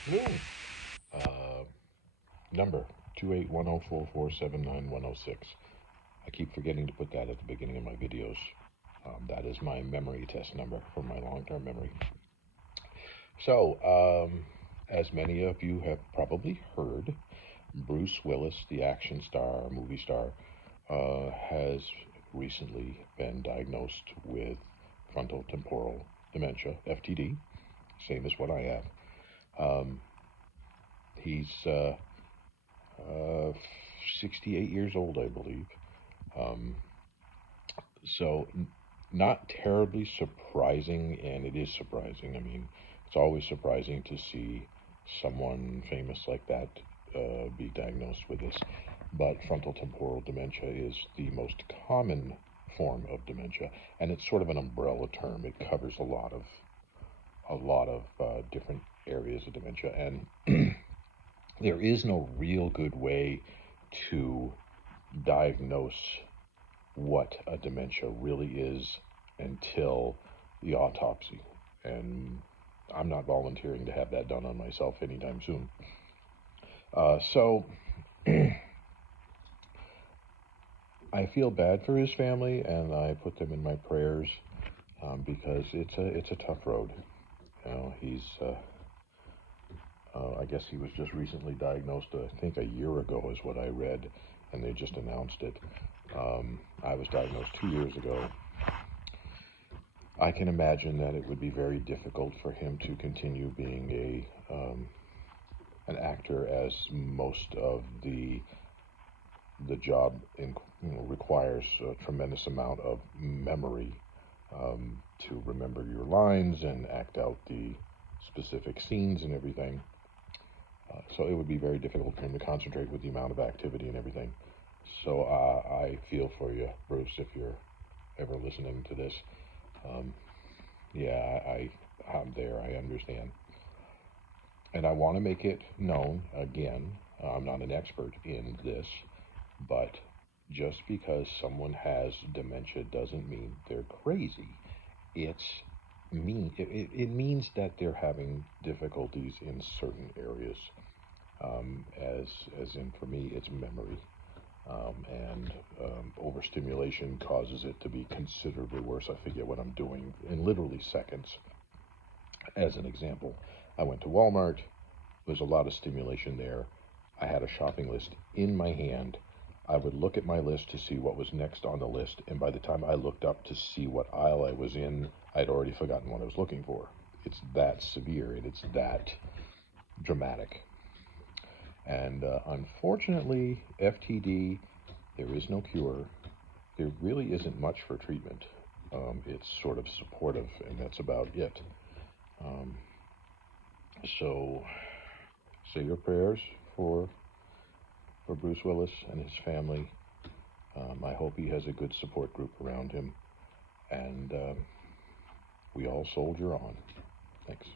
afternoon. Uh, Number 28104479106. I keep forgetting to put that at the beginning of my videos. That is my memory test number for my long-term memory. So, as many of you have probably heard, Bruce Willis, the action star, movie star, has recently been diagnosed with frontal temporal dementia, FTD, same as what I have. He's 68 years old, I believe. Um, so, not terribly surprising, and it is surprising. I mean, it's always surprising to see someone famous like that be diagnosed with this. But frontal temporal dementia is the most common form of dementia, and it's sort of an umbrella term. It covers a lot of different areas of dementia, and there is no real good way to diagnose what a dementia really is until the autopsy. And I'm not volunteering to have that done on myself anytime soon. So I feel bad for his family, and I put them in my prayers because it's a tough road. You know, I guess he was just recently diagnosed, I think a year ago is what I read, and they just announced it. I was diagnosed 2 years ago. I can imagine that it would be very difficult for him to continue being an actor, as most of the job requires a tremendous amount of memory to remember your lines and act out the specific scenes and everything. So it would be very difficult for him to concentrate with the amount of activity and everything. So I feel for you, Bruce, if you're ever listening to this. Yeah, I'm there. I understand. And I want to make it known again. I'm not an expert in this, but just because someone has dementia doesn't mean they're crazy. It means that they're having difficulties in certain areas. As in, for me, it's memory. And overstimulation causes it to be considerably worse. I forget what I'm doing in literally seconds. As an example, I went to Walmart. There's a lot of stimulation there. I had a shopping list in my hand. I would look at my list to see what was next on the list, and by the time I looked up to see what aisle I was in, I'd already forgotten what I was looking for. It's that severe, and it's that dramatic. And unfortunately, FTD, there is no cure. There really isn't much for treatment. It's sort of supportive, and that's about it. Um, so say your prayers for Bruce Willis and his family. I hope he has a good support group around him, and we all soldier on. Thanks.